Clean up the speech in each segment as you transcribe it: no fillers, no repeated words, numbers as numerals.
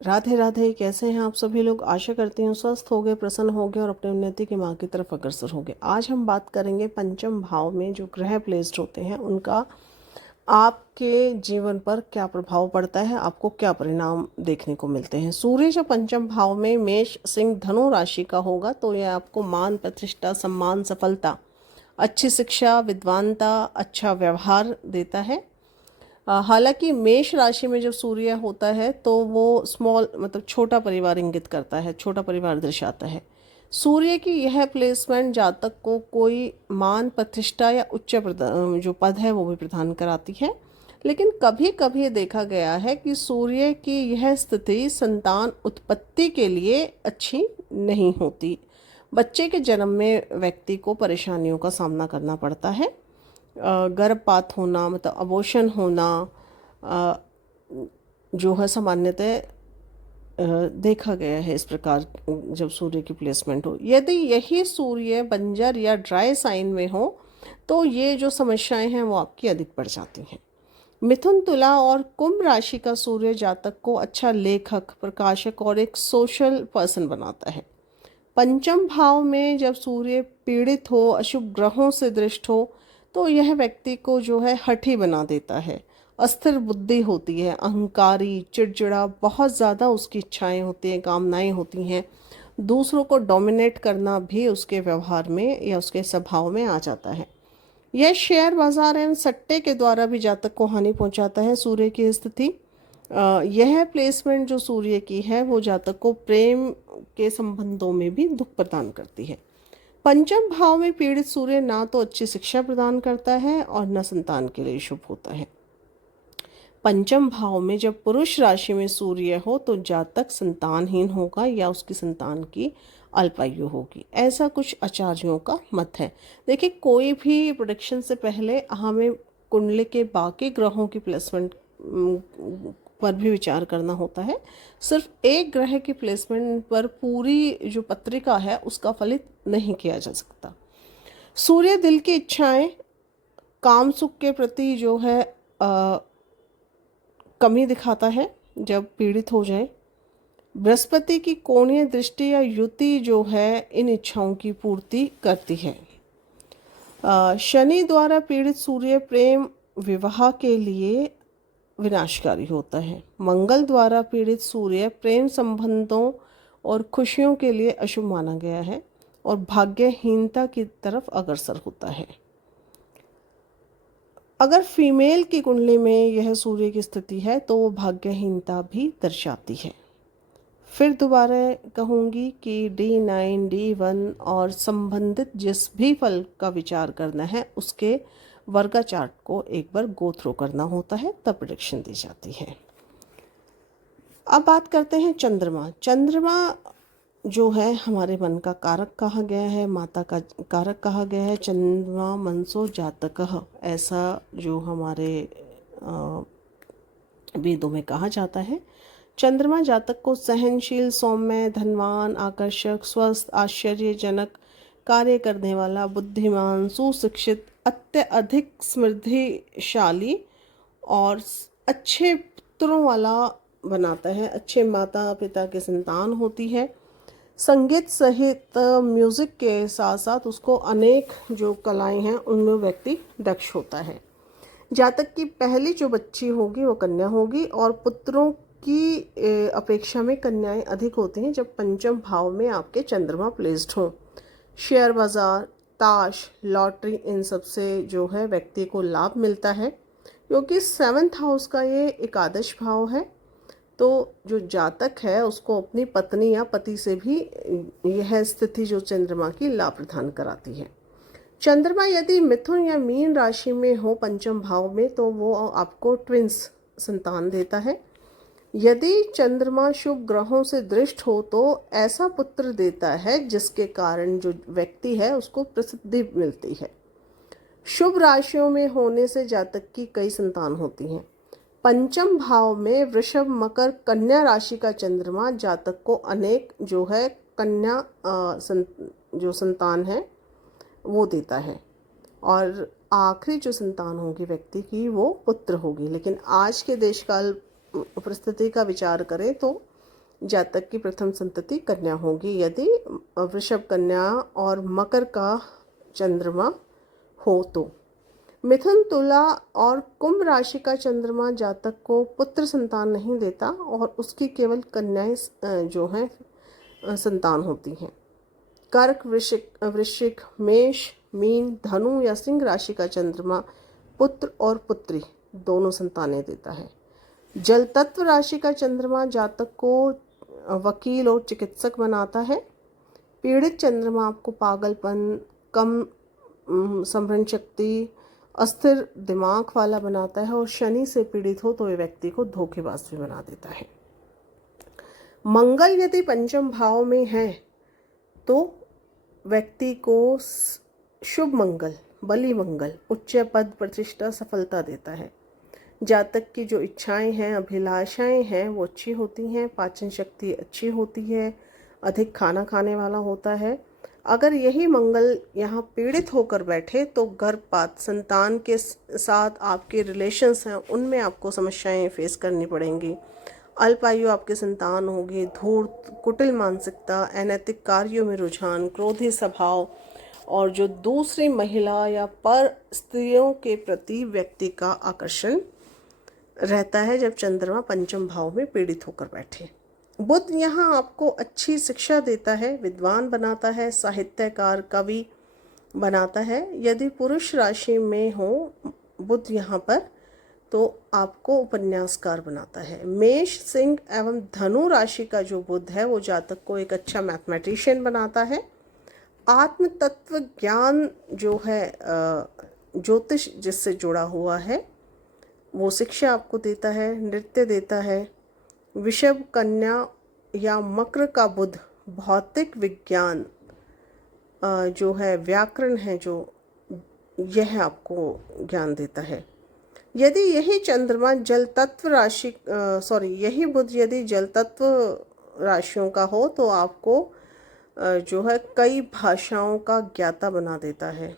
राधे राधे। कैसे हैं आप सभी लोग? आशा करती हूँ स्वस्थ होंगे, प्रसन्न होंगे और अपने उन्नति के मार्ग की तरफ अग्रसर होंगे। आज हम बात करेंगे पंचम भाव में जो ग्रह प्लेस्ड होते हैं उनका आपके जीवन पर क्या प्रभाव पड़ता है, आपको क्या परिणाम देखने को मिलते हैं। सूर्य जो पंचम भाव में मेष सिंह धनु राशि का होगा तो यह आपको मान प्रतिष्ठा, सम्मान, सफलता, अच्छी शिक्षा, विद्वानता, अच्छा व्यवहार देता है। हालांकि मेष राशि में जब सूर्य होता है तो वो स्मॉल मतलब छोटा परिवार इंगित करता है, छोटा परिवार दर्शाता है। सूर्य की यह प्लेसमेंट जातक को कोई मान प्रतिष्ठा या उच्च जो पद है वो भी प्रदान कराती है। लेकिन कभी कभी देखा गया है कि सूर्य की यह स्थिति संतान उत्पत्ति के लिए अच्छी नहीं होती। बच्चे के जन्म में व्यक्ति को परेशानियों का सामना करना पड़ता है। गर्भपात होना मतलब अबॉर्शन होना जो है सामान्यतः देखा गया है इस प्रकार जब सूर्य की प्लेसमेंट हो। यदि यही सूर्य बंजर या ड्राई साइन में हो तो ये जो समस्याएं हैं वो आपकी अधिक बढ़ जाती हैं। मिथुन, तुला और कुंभ राशि का सूर्य जातक को अच्छा लेखक, प्रकाशक और एक सोशल पर्सन बनाता है। पंचम भाव में जब सूर्य पीड़ित हो, अशुभ ग्रहों से दृष्ट हो तो यह व्यक्ति को जो है हठी बना देता है। अस्थिर बुद्धि होती है, अहंकारी, चिड़चिड़ा, बहुत ज़्यादा उसकी इच्छाएं होती हैं, कामनाएं होती हैं। दूसरों को डोमिनेट करना भी उसके व्यवहार में या उसके स्वभाव में आ जाता है। यह शेयर बाजार एवं सट्टे के द्वारा भी जातक को हानि पहुंचाता है। सूर्य की स्थिति यह प्लेसमेंट जो सूर्य की है वो जातक को प्रेम के संबंधों में भी दुख प्रदान करती है। पंचम भाव में पीड़ित सूर्य ना तो अच्छी शिक्षा प्रदान करता है और न संतान के लिए शुभ होता है। पंचम भाव में जब पुरुष राशि में सूर्य हो तो जातक संतानहीन होगा या उसकी संतान की अल्पायु होगी, ऐसा कुछ आचार्यों का मत है। देखिए, कोई भी प्रोडिक्शन से पहले हमें कुंडली के बाकी ग्रहों की प्लेसमेंट पर भी विचार करना होता है। सिर्फ एक ग्रह की प्लेसमेंट पर पूरी जो पत्रिका है उसका फलित नहीं किया जा सकता। सूर्य दिल की इच्छाएं, काम सुख के प्रति जो है कमी दिखाता है जब पीड़ित हो जाए। बृहस्पति की कोणीय दृष्टि या युति जो है इन इच्छाओं की पूर्ति करती है। शनि द्वारा पीड़ित सूर्य प्रेम विवाह के लिए विनाशकारी होता है। मंगल द्वारा पीड़ित सूर्य प्रेम संबंधों और खुशियों के लिए अशुभ माना गया है और भाग्यहीनता की तरफ अग्रसर होता है। अगर फीमेल की कुंडली में यह सूर्य की स्थिति है तो वो भाग्यहीनता भी दर्शाती है। फिर दोबारा कहूँगी कि D9, D1 और संबंधित जिस भी फल का विचार करना है उसके वर्गा चार्ट को एक बार गो थ्रू करना होता है, तब प्रेडिक्शन दी जाती है। अब बात करते हैं चंद्रमा। चंद्रमा जो है हमारे मन का कारक कहा गया है, माता का कारक कहा गया है। चंद्रमा मनसो जातकः, ऐसा जो हमारे वेदों में कहा जाता है। चंद्रमा जातक को सहनशील, सौम्य, धनवान, आकर्षक, स्वस्थ, आश्चर्यजनक, कार्य करने वाला, बुद्धिमान, सुशिक्षित, अत्यधिक समृद्धिशाली और अच्छे पुत्रों वाला बनाता है। अच्छे माता पिता की संतान होती है। संगीत सहित म्यूज़िक के साथ साथ उसको अनेक जो कलाएं हैं उनमें व्यक्ति दक्ष होता है। जातक की पहली जो बच्ची होगी वो कन्या होगी और पुत्रों की अपेक्षा में कन्याएं अधिक होती हैं जब पंचम भाव में आपके चंद्रमा प्लेस्ड हों। शेयर बाज़ार, ताश, लॉटरी, इन सब से जो है व्यक्ति को लाभ मिलता है क्योंकि 7th हाउस का ये एकादश भाव है। तो जो जातक है उसको अपनी पत्नी या पति से भी यह स्थिति जो चंद्रमा की लाभ प्रदान कराती है। चंद्रमा यदि मिथुन या मीन राशि में हो पंचम भाव में तो वो आपको ट्विंस संतान देता है। यदि चंद्रमा शुभ ग्रहों से दृष्ट हो तो ऐसा पुत्र देता है जिसके कारण जो व्यक्ति है उसको प्रसिद्धि मिलती है। शुभ राशियों में होने से जातक की कई संतान होती हैं। पंचम भाव में वृषभ, मकर, कन्या राशि का चंद्रमा जातक को अनेक जो है कन्या जो संतान है वो देता है और आखिरी जो संतान होगी व्यक्ति की वो पुत्र होगी। लेकिन आज के देश काल परिस्थिति का विचार करें तो जातक की प्रथम संतति कन्या होगी। यदि वृषभ, कन्या और मकर का चंद्रमा हो तो मिथुन, तुला और कुंभ राशि का चंद्रमा जातक को पुत्र संतान नहीं देता और उसकी केवल कन्याएं जो हैं संतान होती हैं। कर्क, वृश्चिक, मेष, मीन, धनु या सिंह राशि का चंद्रमा पुत्र और पुत्री दोनों संतानें देता है। जल तत्व राशि का चंद्रमा जातक को वकील और चिकित्सक बनाता है। पीड़ित चंद्रमा आपको पागलपन, कम स्मरण शक्ति, अस्थिर दिमाग वाला बनाता है और शनि से पीड़ित हो तो ये व्यक्ति को धोखेबाज भी बना देता है। मंगल यदि पंचम भाव में है तो व्यक्ति को शुभ मंगल, बली मंगल, उच्च पद, प्रतिष्ठा, सफलता देता है। जातक की जो इच्छाएं हैं, अभिलाषाएं हैं वो अच्छी होती हैं, पाचन शक्ति अच्छी होती है, अधिक खाना खाने वाला होता है। अगर यही मंगल यहाँ पीड़ित होकर बैठे तो गर्भपात, संतान के साथ आपके रिलेशंस हैं उनमें आपको समस्याएं फेस करनी पड़ेंगी। अल्पायु आपके संतान होगी। धूर्त, कुटिल मानसिकता, अनैतिक कार्यों में रुझान, क्रोधी स्वभाव और जो दूसरी महिला या पर स्त्रियों के प्रति व्यक्ति का आकर्षण रहता है जब चंद्रमा पंचम भाव में पीड़ित होकर बैठे। बुध यहाँ आपको अच्छी शिक्षा देता है, विद्वान बनाता है, साहित्यकार, कवि बनाता है। यदि पुरुष राशि में हो बुध यहाँ पर तो आपको उपन्यासकार बनाता है। मेष, सिंह एवं धनु राशि का जो बुध है वो जातक को एक अच्छा मैथमेटिशियन बनाता है। आत्म तत्व ज्ञान जो है ज्योतिष जिससे जुड़ा हुआ है वो शिक्षा आपको देता है, नृत्य देता है। वृषभ, कन्या या मकर का बुध भौतिक विज्ञान जो है, व्याकरण है जो, यह आपको ज्ञान देता है। यदि यही चंद्रमा जल तत्व राशि यही बुध यदि जल तत्व राशियों का हो तो आपको जो है कई भाषाओं का ज्ञाता बना देता है।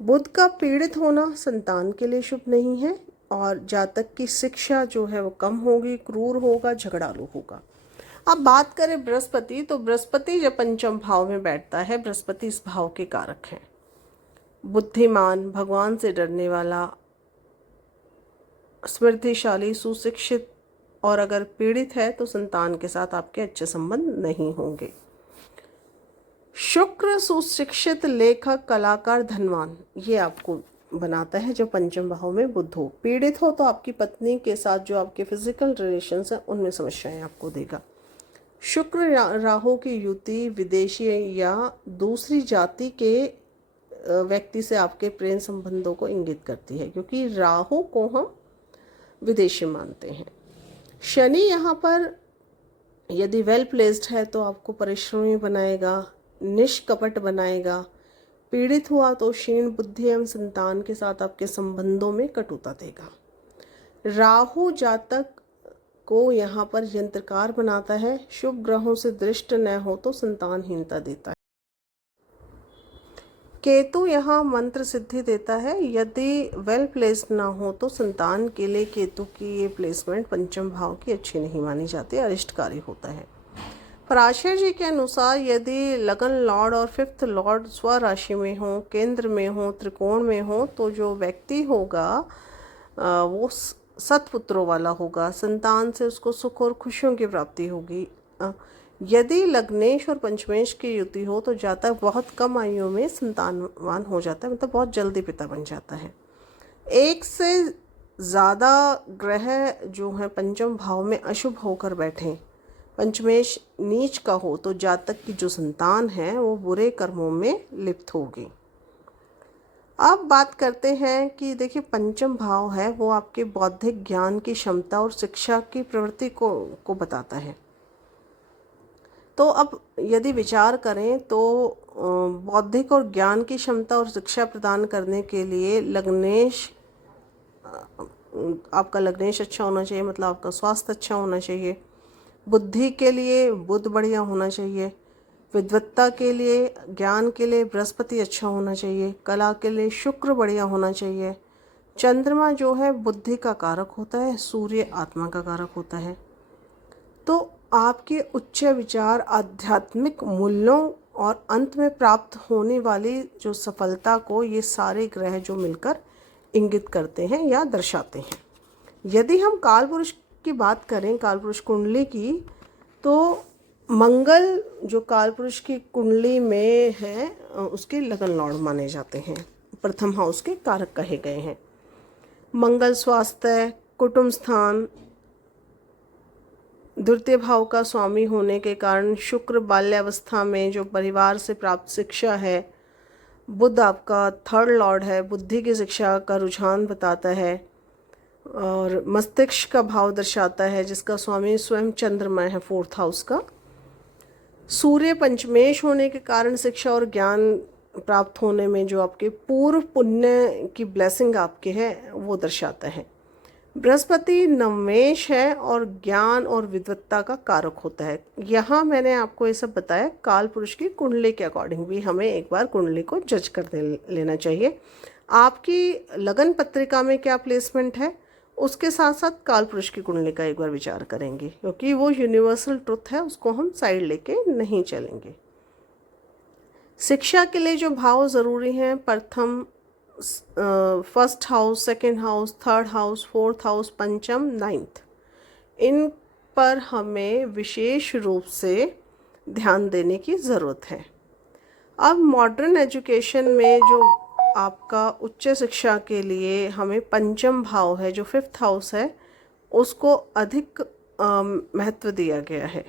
बुध का पीड़ित होना संतान के लिए शुभ नहीं है और जातक की शिक्षा जो है वो कम होगी, क्रूर होगा, झगड़ालू होगा। अब बात करें बृहस्पति, तो बृहस्पति जब पंचम भाव में बैठता है, बृहस्पति इस भाव के कारक हैं। बुद्धिमान, भगवान से डरने वाला, समृद्धिशाली, सुशिक्षित और अगर पीड़ित है तो संतान के साथ आपके अच्छे संबंध नहीं होंगे। शुक्र सुशिक्षित, लेखक, कलाकार, धनवान, ये आपको बनाता है जब पंचम भाव में बुध हो। पीड़ित हो तो आपकी पत्नी के साथ जो आपके फिजिकल रिलेशंस हैं उनमें समस्याएं आपको देगा। शुक्र राहु की युति विदेशी या दूसरी जाति के व्यक्ति से आपके प्रेम संबंधों को इंगित करती है क्योंकि राहु को हम विदेशी मानते हैं। शनि यहाँ पर यदि वेल प्लेस्ड है तो आपको परिश्रमी बनाएगा, निष्कपट बनाएगा। पीड़ित हुआ तो क्षीण बुद्धि एवं संतान के साथ आपके संबंधों में कटुता देगा। राहु जातक को यहाँ पर यंत्रकार बनाता है। शुभ ग्रहों से दृष्ट न हो तो संतानहीनता देता है। केतु यहाँ मंत्र सिद्धि देता है। यदि वेल प्लेस्ड ना हो तो संतान के लिए केतु की ये प्लेसमेंट पंचम भाव की अच्छी नहीं मानी जाती, अरिष्टकारी होता है। पराशर जी के अनुसार यदि लगन लॉर्ड और फिफ्थ लॉर्ड स्व राशि में हो, केंद्र में हो, त्रिकोण में हो तो जो व्यक्ति होगा वो सत्पुत्रों वाला होगा। संतान से उसको सुख और खुशियों की प्राप्ति होगी। यदि लग्नेश और पंचमेश की युति हो तो जातक बहुत कम आयु में संतानवान हो जाता है, मतलब बहुत जल्दी पिता बन जाता है। एक से ज़्यादा ग्रह जो है पंचम भाव में अशुभ होकर बैठे, पंचमेश नीच का हो तो जातक की जो संतान है वो बुरे कर्मों में लिप्त होगी। अब बात करते हैं कि देखिए पंचम भाव है वो आपके बौद्धिक ज्ञान की क्षमता और शिक्षा की प्रवृत्ति को बताता है। तो अब यदि विचार करें तो बौद्धिक और ज्ञान की क्षमता और शिक्षा प्रदान करने के लिए लग्नेश, आपका लग्नेश अच्छा होना चाहिए, मतलब आपका स्वास्थ्य अच्छा होना चाहिए। बुद्धि के लिए बुध बढ़िया होना चाहिए। विद्वत्ता के लिए, ज्ञान के लिए बृहस्पति अच्छा होना चाहिए। कला के लिए शुक्र बढ़िया होना चाहिए। चंद्रमा जो है बुद्धि का कारक होता है, सूर्य आत्मा का कारक होता है। तो आपके उच्च विचार, आध्यात्मिक मूल्यों और अंत में प्राप्त होने वाली जो सफलता को ये सारे ग्रह जो मिलकर इंगित करते हैं या दर्शाते हैं। यदि हम काल पुरुष की बात करें, काल पुरुष कुंडली की, तो मंगल जो काल पुरुष की कुंडली में है उसके लगन लॉर्ड माने जाते हैं, प्रथम हाउस के कारक कहे गए हैं। मंगल स्वास्थ्य, कुटुंब स्थान, द्वितीय भाव का स्वामी होने के कारण शुक्र बाल्यावस्था में जो परिवार से प्राप्त शिक्षा है, बुध आपका थर्ड लॉर्ड है, बुद्धि की शिक्षा का रुझान बताता है और मस्तिष्क का भाव दर्शाता है जिसका स्वामी स्वयं चंद्रमा है, फोर्थ हाउस का। सूर्य पंचमेश होने के कारण शिक्षा और ज्ञान प्राप्त होने में जो आपके पूर्व पुण्य की ब्लेसिंग आपके है वो दर्शाता है। बृहस्पति नवमेश है और ज्ञान और विद्वत्ता का कारक होता है। यहाँ मैंने आपको ये सब बताया काल पुरुष की कुंडली के अकॉर्डिंग भी हमें एक बार कुंडली को जज कर लेना चाहिए। आपकी लगन पत्रिका में क्या प्लेसमेंट है उसके साथ साथ काल पुरुष की कुंडली का एक बार विचार करेंगे, क्योंकि वो यूनिवर्सल ट्रुथ है, उसको हम साइड लेके नहीं चलेंगे। शिक्षा के लिए जो भाव ज़रूरी हैं, प्रथम first house, second house, third house, fourth house, पंचम, नाइन्थ, इन पर हमें विशेष रूप से ध्यान देने की ज़रूरत है। अब मॉडर्न एजुकेशन में जो आपका उच्च शिक्षा के लिए हमें पंचम भाव है जो फिफ्थ हाउस है उसको अधिक महत्व दिया गया है।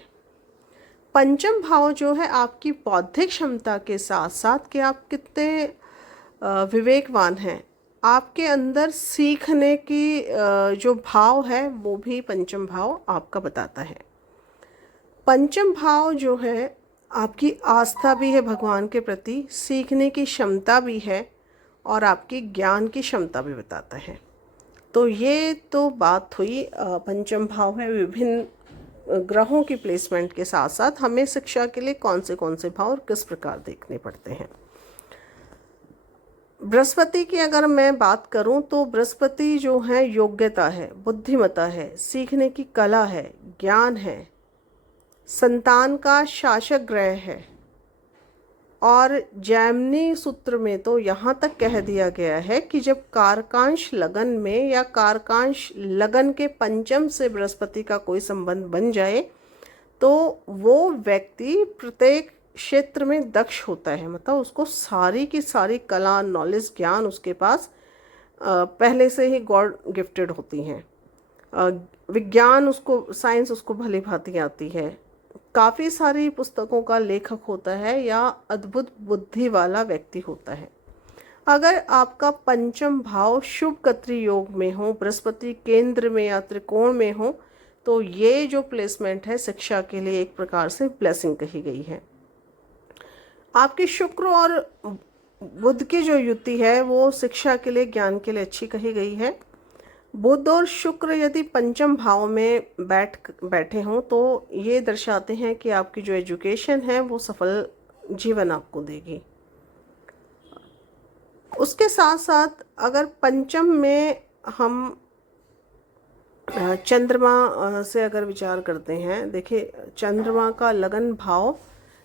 पंचम भाव जो है आपकी बौद्धिक क्षमता के साथ साथ कि आप कितने विवेकवान हैं, आपके अंदर सीखने की जो भाव है वो भी पंचम भाव आपका बताता है। पंचम भाव जो है आपकी आस्था भी है भगवान के प्रति, सीखने की क्षमता भी है और आपकी ज्ञान की क्षमता भी बताता है। तो ये तो बात हुई पंचम भाव है। विभिन्न ग्रहों की प्लेसमेंट के साथ साथ हमें शिक्षा के लिए कौन से भाव और किस प्रकार देखने पड़ते हैं। बृहस्पति की अगर मैं बात करूं तो बृहस्पति जो है योग्यता है, बुद्धिमत्ता है, सीखने की कला है, ज्ञान है, संतान का शासक ग्रह है और जैमिनी सूत्र में तो यहाँ तक कह दिया गया है कि जब कारकांश लगन में या कारकांश लगन के पंचम से बृहस्पति का कोई संबंध बन जाए तो वो व्यक्ति प्रत्येक क्षेत्र में दक्ष होता है, मतलब उसको सारी की सारी कला, नॉलेज, ज्ञान उसके पास पहले से ही गॉड गिफ्टेड होती हैं। विज्ञान उसको, साइंस उसको भली भांति आती है, काफ़ी सारी पुस्तकों का लेखक होता है या अद्भुत बुद्धि वाला व्यक्ति होता है। अगर आपका पंचम भाव शुभ कत्री योग में हो, बृहस्पति केंद्र में या त्रिकोण में हो, तो ये जो प्लेसमेंट है शिक्षा के लिए एक प्रकार से ब्लेसिंग कही गई है। आपके शुक्र और बुध की जो युति है वो शिक्षा के लिए, ज्ञान के लिए अच्छी कही गई है। बुध और शुक्र यदि पंचम भाव में बैठे हों तो ये दर्शाते हैं कि आपकी जो एजुकेशन है वो सफल जीवन आपको देगी। उसके साथ साथ अगर पंचम में हम चंद्रमा से अगर विचार करते हैं, देखिए चंद्रमा का लगन भाव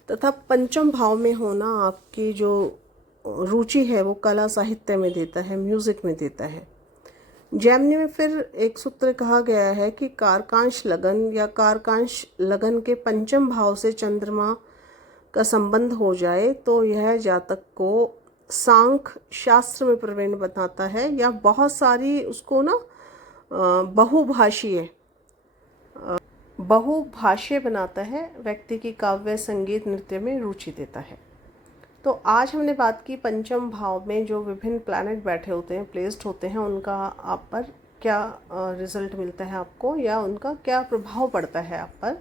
तथा पंचम भाव में होना आपकी जो रुचि है वो कला साहित्य में देता है, म्यूजिक में देता है। जैमिनी में फिर एक सूत्र कहा गया है कि कारकांश लगन या कारकांश लगन के पंचम भाव से चंद्रमा का संबंध हो जाए तो यह जातक को सांख्य शास्त्र में प्रवीण बताता है या बहुत सारी उसको ना बहुभाषीय बनाता है, व्यक्ति की काव्य, संगीत, नृत्य में रुचि देता है। तो आज हमने बात की पंचम भाव में जो विभिन्न प्लैनेट बैठे होते हैं, प्लेस्ड होते हैं, उनका आप पर क्या रिजल्ट मिलता है आपको या उनका क्या प्रभाव पड़ता है आप पर।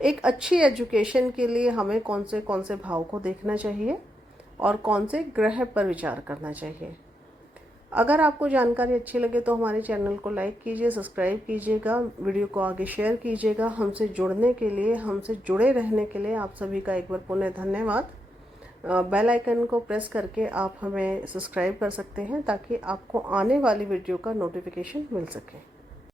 एक अच्छी एजुकेशन के लिए हमें कौन से भाव को देखना चाहिए और कौन से ग्रह पर विचार करना चाहिए। अगर आपको जानकारी अच्छी लगे तो हमारे चैनल को लाइक कीजिए, सब्सक्राइब कीजिएगा, वीडियो को आगे शेयर कीजिएगा। हमसे जुड़ने के लिए, हमसे जुड़े रहने के लिए आप सभी का एक बार पुनः धन्यवाद। बेल आइकन को प्रेस करके आप हमें सब्सक्राइब कर सकते हैं ताकि आपको आने वाली वीडियो का नोटिफिकेशन मिल सके।